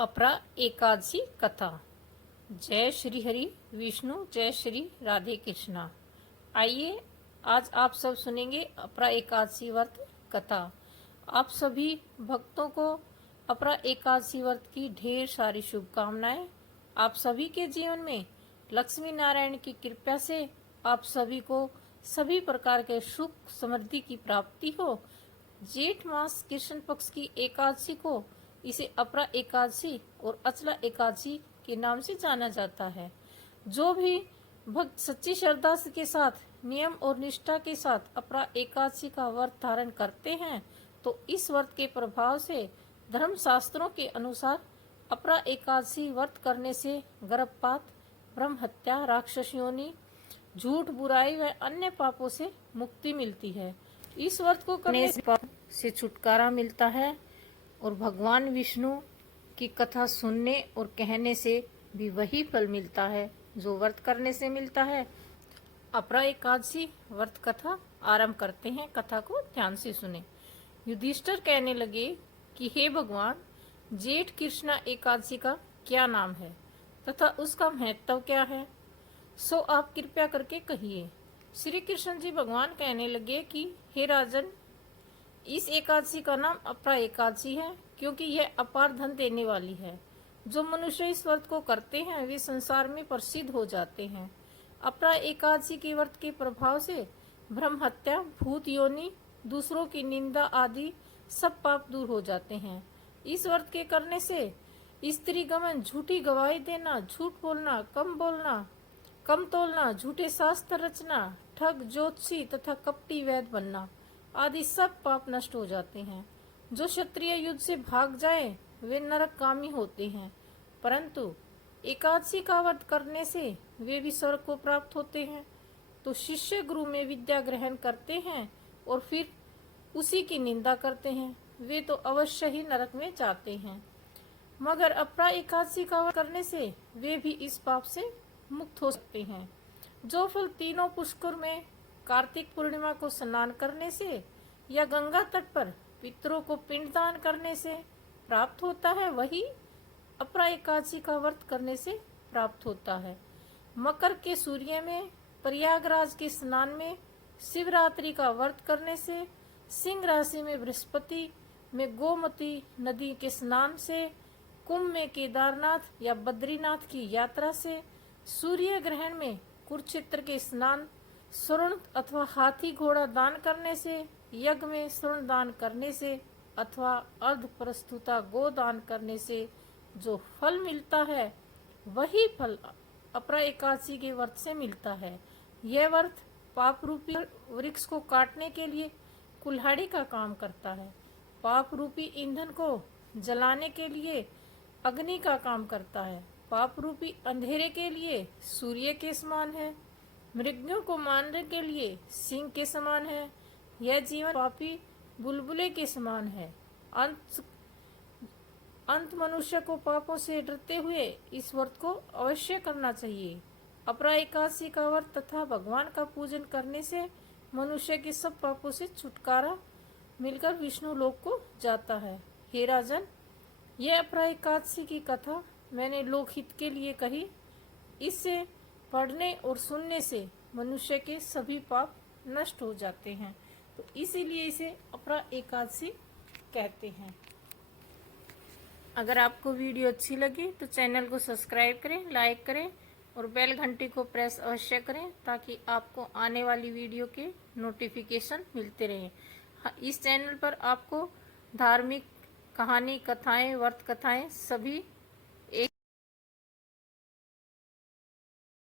अपरा एकादशी कथा। जय श्री हरि विष्णु, जय श्री राधे कृष्णा। आइए आज आप सब सुनेंगे अपरा एकादशी व्रत कथा। आप सभी भक्तों को अपरा एकादशी व्रत की ढेर सारी शुभकामनाएं। आप सभी के जीवन में लक्ष्मी नारायण की कृपा से आप सभी को सभी प्रकार के सुख समृद्धि की प्राप्ति हो। जेठ मास कृष्ण पक्ष की एकादशी को इसे अपरा एकादशी और अचला एकादशी के नाम से जाना जाता है। जो भी भक्त सच्ची श्रद्धा के साथ नियम और निष्ठा के साथ अपरा एकादशी का व्रत धारण करते हैं तो इस व्रत के प्रभाव से धर्म शास्त्रों के अनुसार अपरा एकादशी व्रत करने से गर्भपात, ब्रह्म हत्या, राक्षस योनि, झूठ, बुराई व अन्य पापों से मुक्ति मिलती है। इस व्रत को करने से छुटकारा मिलता है और भगवान विष्णु की कथा सुनने और कहने से भी वही फल मिलता है जो व्रत करने से मिलता है। अपरा एकादशी व्रत कथा आरंभ करते हैं। कथा को ध्यान से सुने। युधिष्ठिर कहने लगे कि हे भगवान, जेठ कृष्णा एकादशी का क्या नाम है तथा उसका महत्व क्या है, सो आप कृपया करके कहिए। श्री कृष्ण जी भगवान कहने लगे कि हे राजन, इस एकादशी का नाम अपरा एकादशी है क्योंकि यह अपार धन देने वाली है। जो मनुष्य इस व्रत को करते हैं वे संसार में प्रसिद्ध हो जाते हैं। अपरा एकादशी के व्रत के प्रभाव से ब्रह्म हत्या, भूत योनि, दूसरों की निंदा आदि सब पाप दूर हो जाते हैं। इस व्रत के करने से स्त्री गमन, झूठी गवाही देना, झूठ बोलना, कम तोलना, झूठे शास्त्र रचना, ठग, ज्योतिषी तथा कपटी वैद्य बनना आदि सब पाप नष्ट हो जाते हैं। जो क्षत्रिय युद्ध से भाग जाए वे नरकगामी होते हैं, परंतु एकादशी का व्रत करने से वे भी स्वर्ग को प्राप्त होते हैं। तो शिष्य गुरु में विद्या ग्रहण करते हैं और फिर उसी की निंदा करते हैं, वे तो अवश्य ही नरक में जाते हैं। मगर अपरा एकादशी का व्रत करने से वे भी इस पाप से मुक्त हो सकते हैं। जो फल तीनों पुष्कर में कार्तिक पूर्णिमा को स्नान करने से या गंगा तट पर पितरों को पिंडदान करने से प्राप्त होता है, वही अपरा एकादशी का व्रत करने से प्राप्त होता है। मकर के सूर्य में, प्रयागराज के स्नान में, शिवरात्रि का व्रत करने से, सिंह राशि में बृहस्पति में गोमती नदी के स्नान से, कुंभ में केदारनाथ या बद्रीनाथ की यात्रा से, सूर्य ग्रहण में कुरुक्षेत्र के स्नान, स्वर्ण अथवा हाथी घोड़ा दान करने से, यज्ञ में स्वर्ण दान करने से अथवा अर्ध प्रस्तुता गो दान करने से जो फल मिलता है वही फल अपरा एकादशी के व्रत से मिलता है। यह व्रत पाप रूपी वृक्ष को काटने के लिए कुल्हाड़ी का काम करता है। पाप रूपी ईंधन को जलाने के लिए अग्नि का काम करता है। पाप रूपी अंधेरे के लिए सूर्य के समान है। मृगों को मारने के लिए सिंह के समान है। यह जीवन पापी बुलबुले के समान है। अंत मनुष्य को पापों से डरते हुए इस व्रत को अवश्य करना चाहिए। अपरा एकादशी का व्रत तथा भगवान का पूजन करने से मनुष्य के सब पापों से छुटकारा मिलकर विष्णु लोक को जाता है। हे राजन, यह अपरा एकादशी की कथा मैंने लोकहित के लिए कही। इससे पढ़ने और सुनने से मनुष्य के सभी पाप नष्ट हो जाते हैं, तो इसीलिए इसे अपरा एकादशी कहते हैं। अगर आपको वीडियो अच्छी लगी तो चैनल को सब्सक्राइब करें, लाइक करें और बेल घंटी को प्रेस अवश्य करें ताकि आपको आने वाली वीडियो के नोटिफिकेशन मिलते रहें। इस चैनल पर आपको धार्मिक कहानी, कथाएं, व्रत कथाएं सभी